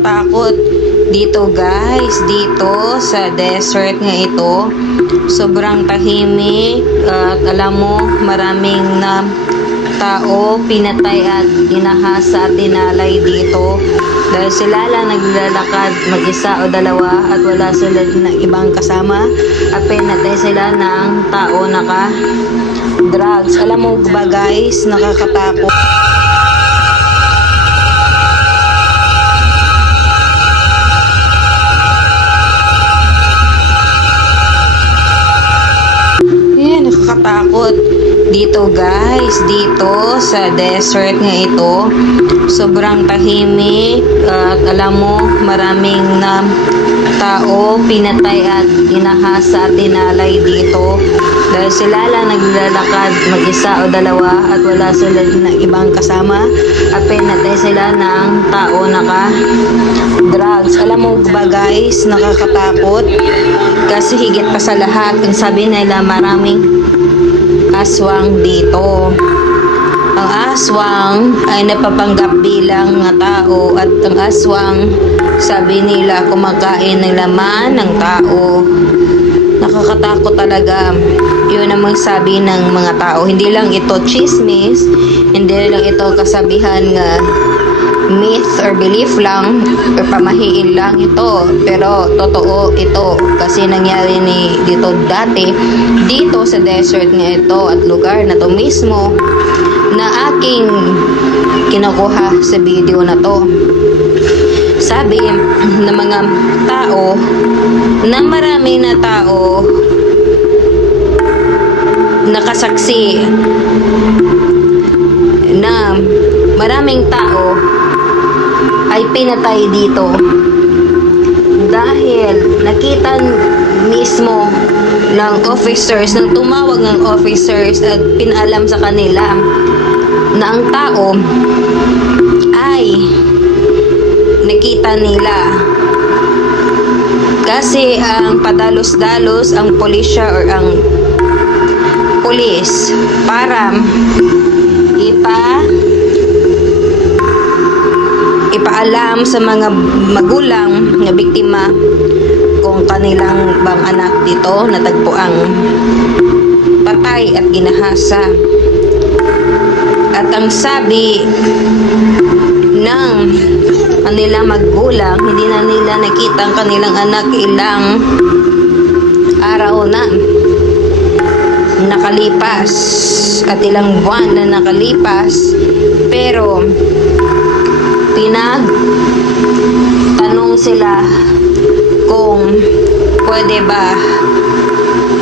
nakakatakot dito guys, dito sa desert nga ito. Sobrang tahimik at alam mo, maraming na tao pinatay at ginahasa at dinalay dito dahil sila lang naglalakad mag-isa o dalawa at wala sila ng ibang kasama at pinatay sila ng tao naka drugs. Alam mo ba guys, nakakatakot. Nakakatakot dito guys, dito sa desert nga ito. Sobrang tahimik at alam mo, maraming na tao pinatay at ginahasa at dinalay dito dahil sila lang naglalakad mag-isa o dalawa at wala sila ng ibang kasama at pinatay sila ng tao naka drugs. Alam mo ba guys, nakakatakot kasi higit pa sa lahat, ang sabi nila maraming aswang dito. Ang aswang ay napapanggap bilang nga tao at ang aswang, sabi nila, kumakain ng laman ng tao. Nakakatakot talaga. Yun namang sabi ng mga tao. Hindi lang ito chismis, hindi lang ito kasabihan nga myth or belief lang or pamahiin lang ito, pero totoo ito kasi nangyari dito dati dito sa desert nga ito at lugar na to mismo na aking kinukuha sa video na to. Sabi ng mga tao na marami na tao nakasaksi na maraming tao ay pinatay dito dahil nakita mismo ng officers, nang tumawag ng officers at pinalam sa kanila na ang tao ay nakita nila kasi ang padalos-dalos ang pulisya or ang pulis para ipaalam sa mga magulang na biktima kung kanilang bang anak dito natagpo ang patay at ginahasa. At ang sabi ng kanilang magulang, hindi na nila nakita ang kanilang anak ilang araw na nakalipas at ilang buwan na nakalipas, pero tanong sila kung pwede ba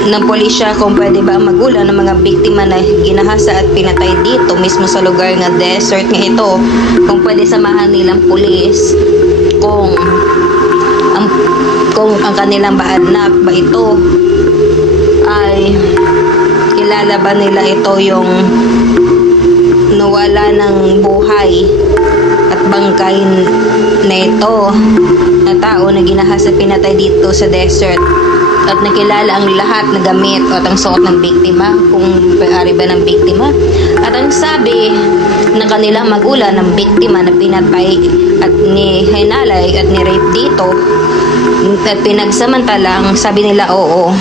ng pulisya, kung pwede ba ang magulang ng mga biktima na ginahasa at pinatay dito mismo sa lugar nga desert nga ito, kung pwede samahan nilang pulis kung ang kanilang anak ba ito ay kilala ba nila ito yung nawala ng buhay at bangkay na ito na tao na ginahasa pinatay dito sa desert at nakilala ang lahat na gamit at ang suot ng biktima, kung may-ari ba ng biktima. At ang sabi ng kanilang magulang ng biktima na pinatay at ni hinalay at ni rape dito at pinagsamantalang sabi nila oo.